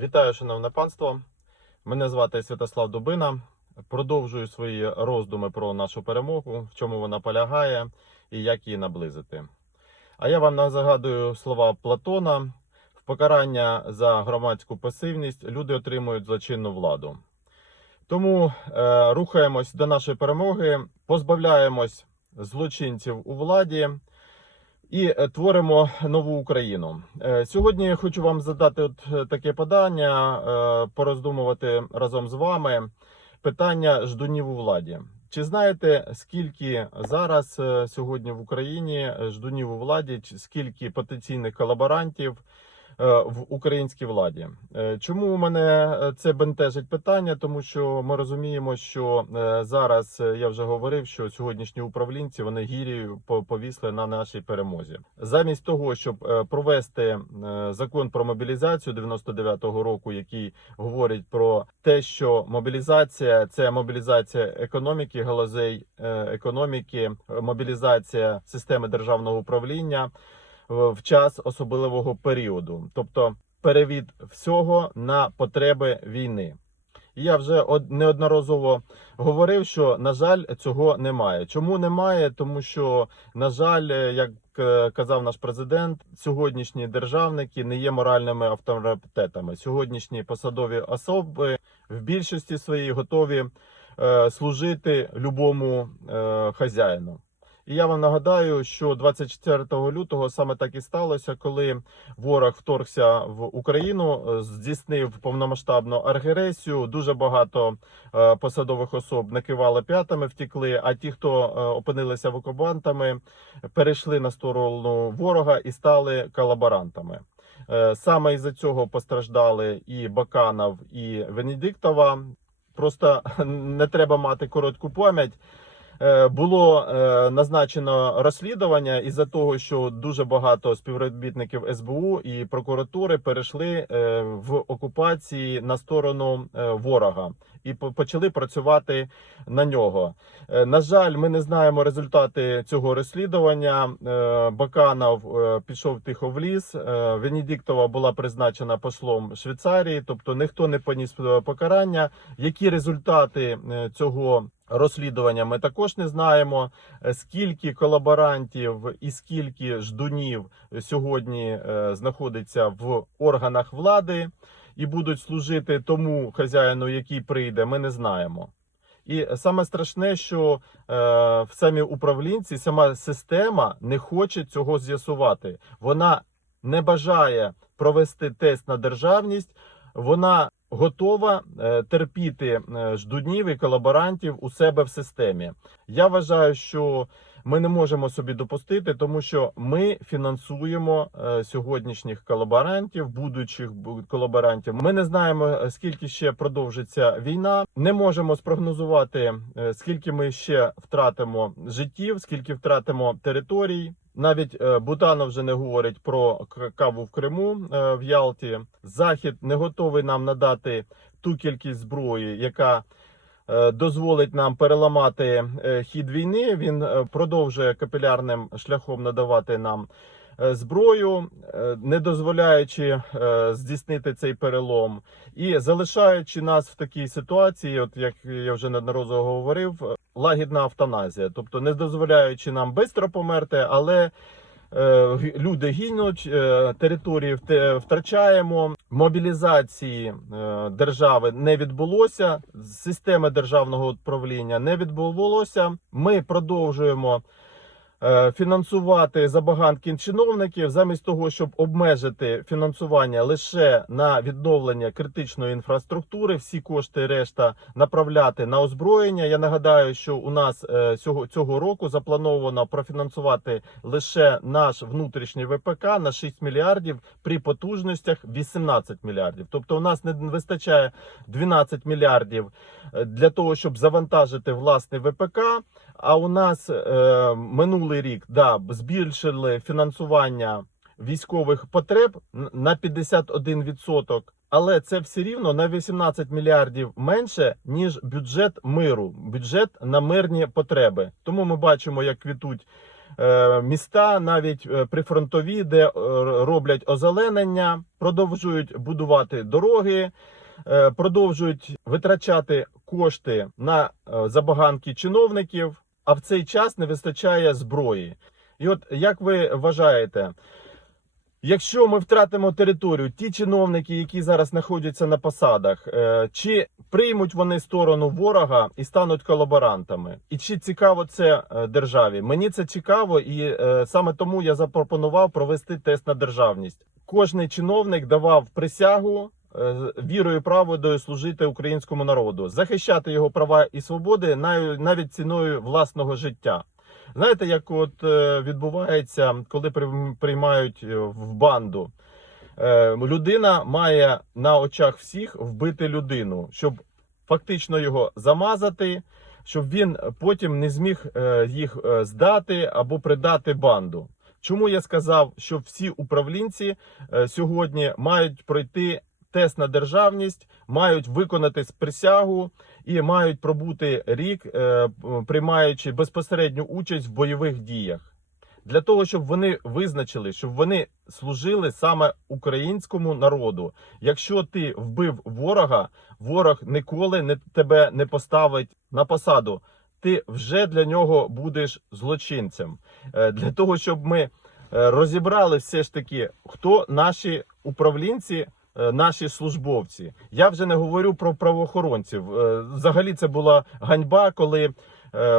Вітаю, шановне панство. Мене звати Святослав Дубина. Продовжую свої роздуми про нашу перемогу, в чому вона полягає і як її наблизити. А я вам загадую слова Платона: в покарання за громадську пасивність люди отримують злочинну владу. Тому е, рухаємось до нашої перемоги, позбавляємось злочинців у владі і е, творимо нову Україну. Е, Сьогодні хочу вам задати от е, таке подання, пороздумувати разом з вами питання ждунів у владі. Чи знаєте, скільки зараз сьогодні в Україні ждунів у владі, скільки потенційних колаборантів в українській владі? Е, Чому мене е, це бентежить питання? Тому що ми розуміємо, що е, зараз е, я вже говорив, що сьогоднішні управлінці вони гірію по- повісли на нашій перемозі. Замість того, щоб е, провести е, закон про мобілізацію 99-го року, який говорить про те, що мобілізація це мобілізація економіки, галузей е, економіки, е, мобілізація системи державного управління в час особливого періоду, тобто перевід всього на потреби війни. І Я вже од- неодноразово говорив, що на жаль цього немає. Чому немає? Тому що на жаль, е, як е, казав наш президент, сьогоднішні державники не є моральними авторитетами. Сьогоднішні посадові особи в більшості своїй готові е, служити любому хазяїну. І я вам нагадаю, що 24 лютого саме так і сталося, коли ворог вторгся в Україну, е, здійснив повномасштабну агресію. Дуже багато е, посадових особ накивали п'ятами, втікли. А ті, хто е, опинилися в окупантами, перейшли на сторону ворога і стали колаборантами. Саме із-за цього постраждали і Баканов, і Венедиктова. Просто не треба мати коротку пам'ять. Е, Було е, назначено розслідування із-за того, що дуже багато співробітників СБУ і прокуратури перейшли е, в окупації на сторону ворога і почали працювати на нього. На жаль, ми не знаємо результати цього розслідування. Баканов пішов тихо в ліс. Венедиктова була призначена послом Швейцарії, тобто ніхто не поніс покарання. Які результати цього розслідування ми також не знаємо. Е, Скільки колаборантів і скільки ждунів сьогодні е, знаходиться в органах влади і будуть служити тому хазяїну, який прийде, ми не знаємо. І саме страшне, що е, самі управлінці, сама система не хоче цього з'ясувати. Вона не бажає провести тест на державність. Вона готова е, терпіти е, ждунів і колаборантів у себе в системі. Я вважаю, що ми не можемо собі допустити, тому що ми фінансуємо е, сьогоднішніх колаборантів, будучих колаборантів. Ми не знаємо скільки ще продовжиться війна. Не можемо спрогнозувати, скільки ми ще втратимо життів, скільки втратимо територій. Навіть е, Бутанов вже не говорить про каву в Криму е, в Ялті. Захід не готовий нам надати ту кількість зброї, яка е, дозволить нам переламати хід війни. Він продовжує капілярним шляхом надавати нам зброю, не дозволяючи здійснити цей перелом, і залишаючи нас в такій ситуації, от як я вже неодноразово говорив, лагідна автоназія, тобто не дозволяючи нам швидко померти, але е, люди гинуть, е, території втрачаємо. Мобілізації е, держави не відбулося. Системи державного управління не відбулося. Ми продовжуємо. Е, Фінансувати забаганки чиновників замість того, щоб обмежити фінансування лише на відновлення критичної інфраструктури, всі кошти решта направляти на озброєння. Я нагадаю, що у нас е, цього, цього року заплановано профінансувати лише наш внутрішній ВПК на 6 мільярдів при потужностях 18 мільярдів. Тобто, у нас не вистачає 12 мільярдів е, для того, щоб завантажити власний ВПК. А у нас е, минулий рік да, збільшили фінансування військових потреб на 51%. Але це все рівно на 18 мільярдів менше ніж бюджет миру, бюджет на мирні потреби. Тому ми бачимо, як квітуть е, міста, навіть е, прифронтові, де е, роблять озеленення, продовжують будувати дороги, продовжують витрачати кошти на забаганки чиновників, а в цей час не вистачає зброї. І от як ви вважаєте, якщо ми втратимо територію, ті чиновники, які зараз знаходяться на посадах, е, чи приймуть вони сторону ворога і стануть колаборантами? І чи цікаво це е, державі? Мені це цікаво, і е, саме тому я запропонував провести тест на державність. Кожний чиновник давав присягу. Е, Вірою і правдою служити українському народу, захищати його права і свободи навіть ціною власного життя. Знаєте, як от е, відбувається, коли прийм- приймають е, в банду? Людина має на очах всіх вбити людину, щоб фактично його замазати, щоб він потім не зміг їх здати або придати банду. Чому я сказав, що всі управлінці сьогодні мають пройти тест на державність, мають виконати присягу і мають пробути рік, е, приймаючи безпосередню участь в бойових діях. Для того, щоб вони визначили, щоб вони служили саме українському народу. Якщо ти вбив ворога, ворог ніколи не тебе не поставить на посаду. Ти вже для нього будеш злочинцем. Е, Для того, щоб ми е, розібрали все ж таки, хто наші управлінці, наші службовці. Я вже не говорю про правоохоронців. Е, Взагалі це була ганьба, коли е,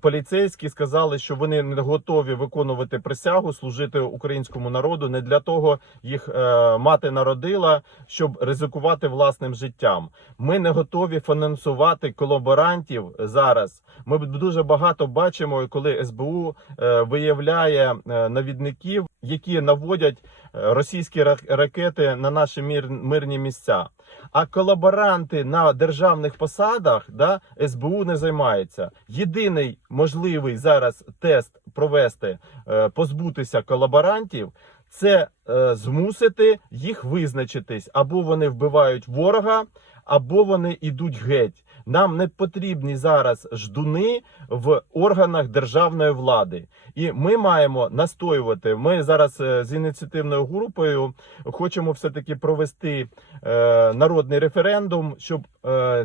поліцейські сказали, що вони не готові виконувати присягу, служити українському народу. Не для того їх е, мати народила, щоб ризикувати власним життям. Ми не готові фінансувати колаборантів зараз. Ми дуже багато бачимо, коли СБУ е, виявляє е, навідників, які наводять е, російські рак- ракети на наші мирні місця. А колаборанти на державних посадах да, СБУ не займається. Єдиний можливий зараз тест провести, е, позбутися колаборантів, це е, змусити їх визначитись, або вони вбивають ворога, або вони йдуть геть. Нам не потрібні зараз ждуни в органах державної влади, і ми маємо настоювати. Ми зараз е, з ініціативною групою хочемо все таки провести е, народний референдум, щоб е,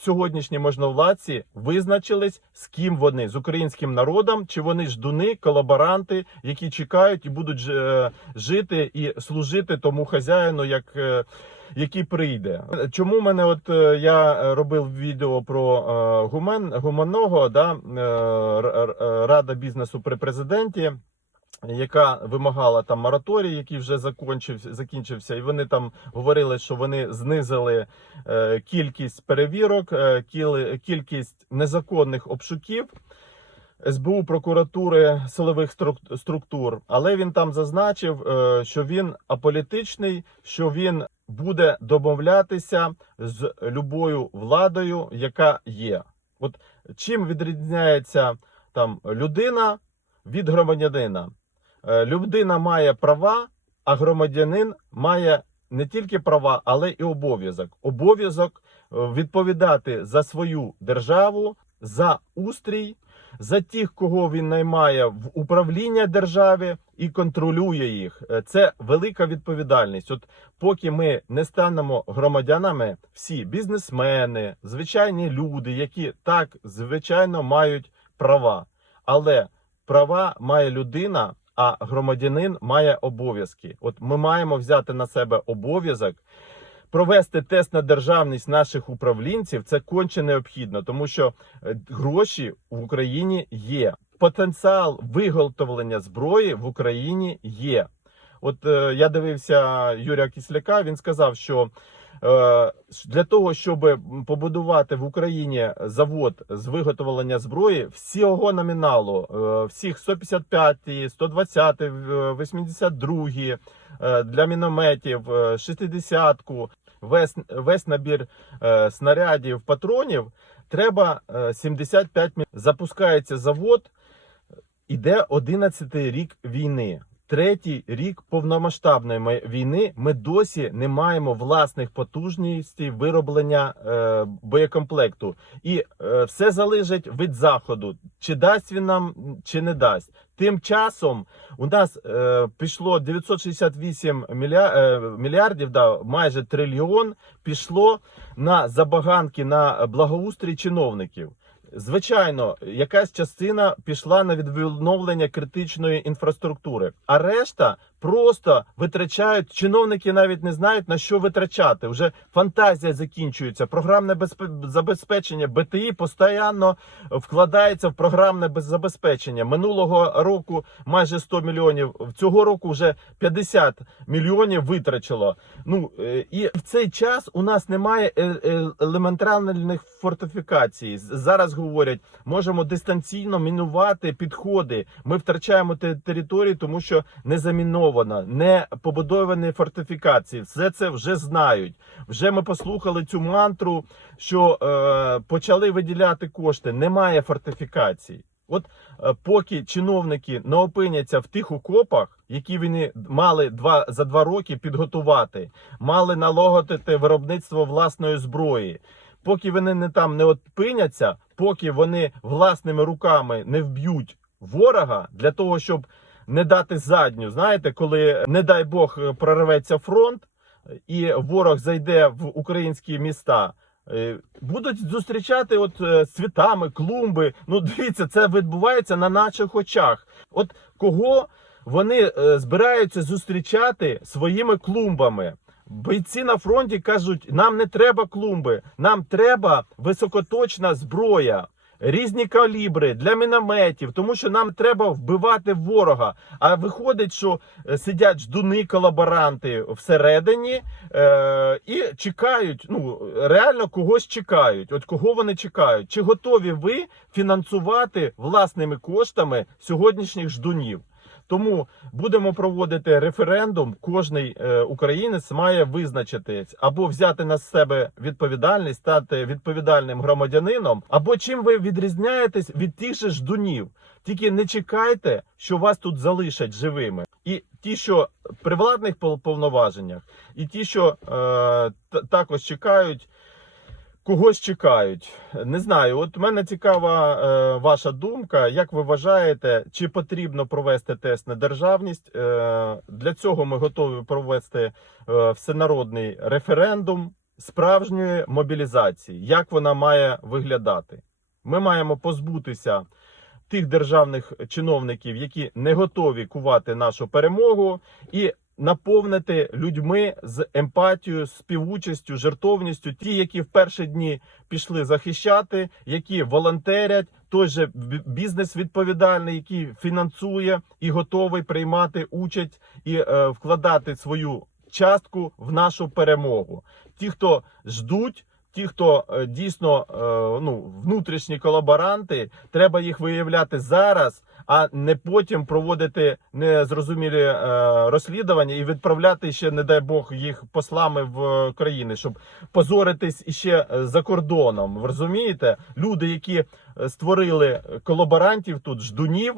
сьогоднішні можновладці визначились з ким вони з українським народом, чи вони ждуни, колаборанти, які чекають і будуть е, жити і служити тому хазяїну, як. е, який прийде. Чому мене от е, я е, робив відео про е, гумен гуманного да рада бізнесу при президенті. Яка вимагала там мораторій, який вже закінчився, закінчився, і вони там говорили, що вони знизили е, кількість перевірок, е, кількість незаконних обшуків СБУ, прокуратури силових структур. Але він там зазначив, е, що він аполітичний, що він буде домовлятися з любою владою, яка є. От чим відрізняється там людина від громадянина? Е, Людина має права, а громадянин має не тільки права, але і обов'язок. Обов'язок е, відповідати за свою державу, за устрій, за тих, кого він наймає в управління державі і контролює їх. Е, Це велика відповідальність. От поки ми не станемо громадянами, всі бізнесмени, звичайні люди, які так звичайно мають права, але права має людина. А громадянин має обов'язки. От ми маємо взяти на себе обов'язок провести тест на державність наших управлінців. Це конче необхідно, тому що е, гроші в Україні є. Потенціал виготовлення зброї в Україні є. От е, я дивився Юрія Кісляка. Він сказав, що для того, щоб побудувати в Україні завод з виготовлення зброї, всього номіналу, е, всіх 155, 120, е, 82 е, для мінометів, е, 60-ку, весь, весь набір е, снарядів, патронів, треба е, 75 мільйонів. Запускається завод, іде 11 рік війни. Третій рік повномасштабної війни ми досі не маємо власних потужностей вироблення е, боєкомплекту. І е, все залежить від заходу, чи дасть він нам, чи не дасть. Тим часом у нас е, пішло 968 мілья, е, мільярдів, да, майже трильйон пішло на забаганки на благоустрій чиновників. Звичайно, якась частина пішла на відновлення критичної інфраструктури, а решта просто витрачають. Чиновники навіть не знають на що витрачати. Вже фантазія закінчується. Програмне безпе- забезпечення БТІ постійно вкладається в програмне без- забезпечення. Минулого року майже 100 мільйонів. Цього року вже 50 мільйонів витрачило. Ну е, і в цей час у нас немає е- е- елементарних фортифікацій. Зараз говорять, можемо дистанційно мінувати підходи. Ми втрачаємо те- території, тому що не заміновано, не побудовані фортифікації. Все це вже знають. Вже ми послухали цю мантру, що е, почали виділяти кошти. Немає фортифікацій. От е, поки чиновники не опиняться в тих окопах, які вони мали два за два роки підготувати, мали налагодити виробництво власної зброї. Поки вони не там не опиняться, поки вони власними руками не вб'ють ворога для того, щоб не дати задню. Знаєте, коли не дай Бог прорветься фронт і ворог зайде в українські міста. е, Будуть зустрічати от е, цвітами, клумби. Ну, дивіться, це відбувається на наших очах. От кого вони е, збираються зустрічати своїми клумбами? Бійці на фронті кажуть: нам не треба клумби, нам треба високоточна зброя. Різні калібри для мінометів, тому що нам треба вбивати ворога. А виходить, що е, сидять ждуни колаборанти всередині е, і чекають. Ну реально когось чекають. От кого вони чекають? Чи готові ви фінансувати власними коштами сьогоднішніх ждунів? Тому будемо проводити референдум. Кожний е, українець має визначитись або взяти на себе відповідальність, стати відповідальним громадянином, або чим ви відрізняєтесь від тих же ждунів. Тільки не чекайте, що вас тут залишать живими. І ті, що при владних повноваженнях, і ті, що е, також чекають. Когось чекають. Не знаю. От мене цікава е, ваша думка. Як ви вважаєте, чи потрібно провести тест на державність? Е, для цього ми готові провести е, всенародний референдум справжньої мобілізації. Як вона має виглядати? Ми маємо позбутися тих державних чиновників, які не готові кувати нашу перемогу, і наповнити людьми з емпатією, співучастю, жертовністю, ті, які в перші дні пішли захищати, які волонтерять, той же бізнес відповідальний, який фінансує і готовий приймати участь і е, вкладати свою частку в нашу перемогу. Ті, хто ждуть. Ті, хто е, дійсно е, ну, внутрішні колаборанти, треба їх виявляти зараз, а не потім проводити незрозумілі е, розслідування і відправляти ще, не дай Бог, їх послами в країни, щоб позоритись іще за кордоном. Ви розумієте? Люди, які створили колаборантів тут, ждунів,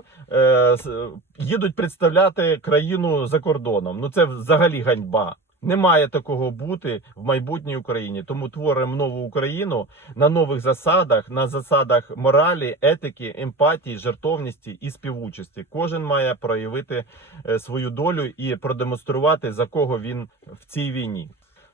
їдуть представляти країну за кордоном. Ну це взагалі ганьба. Не має такого бути в майбутній Україні. Тому творимо нову Україну на нових засадах, на засадах моралі, етики, емпатії, жертовності і співучасті. Кожен має проявити е, свою долю і продемонструвати за кого він в цій війні.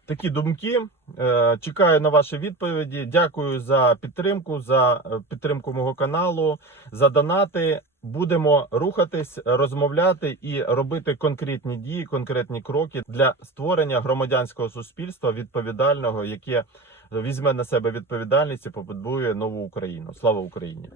Такі думки. Е, Чекаю на ваші відповіді. Дякую за підтримку, за е, підтримку мого каналу, за донати. Будемо рухатись, розмовляти і робити конкретні дії, конкретні кроки для створення громадянського суспільства відповідального, яке візьме на себе відповідальність і побудує нову Україну. Слава Україні!